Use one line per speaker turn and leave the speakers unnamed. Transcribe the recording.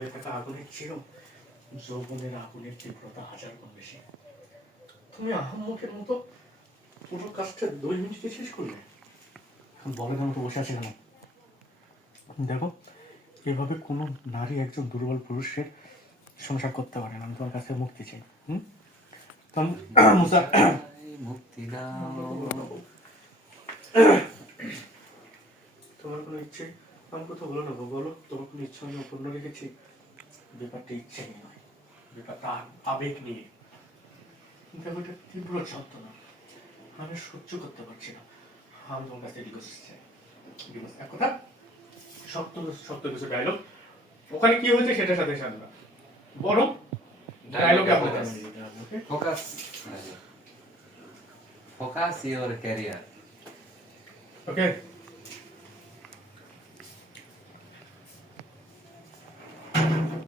আগুনের চেয়েও যৌবনের আগুনের তীব্রতা হাজার গুণ বেশি তুমি আহম্মকের মতো পুরো কাজটা দুই মিনিটে শেষ করলে বসে আছে কেন দেখো এভাবে কোনো নারী একজন দুর্বল পুরুষের সংসার করতে পারে না আমি তোমার কাছে মুক্তি চাই হুম মুসা
মুক্তি দাও
তোমার কোনো ইচ্ছে আমি কথা বলো না বলো তোমার কোনো ইচ্ছা আমি অপূর্ণ রেখেছি? ব্যাপারটা ইচ্ছে নিয়ে নয়। ব্যাপারটা আবেগ নিয়ে। এটা তীব্র যন্ত্রণা। আমি সহ্য করতে পারছি না। আমি তোমার কাছে ডিভোর্স চাই। ডিভোর্স এক কথা সত্য সত্য কিছু ডায়লগ ওখানে কি হয়েছে সেটার সাথে সাথে বরং ডায়লগে দিতে
focus focus your career
okay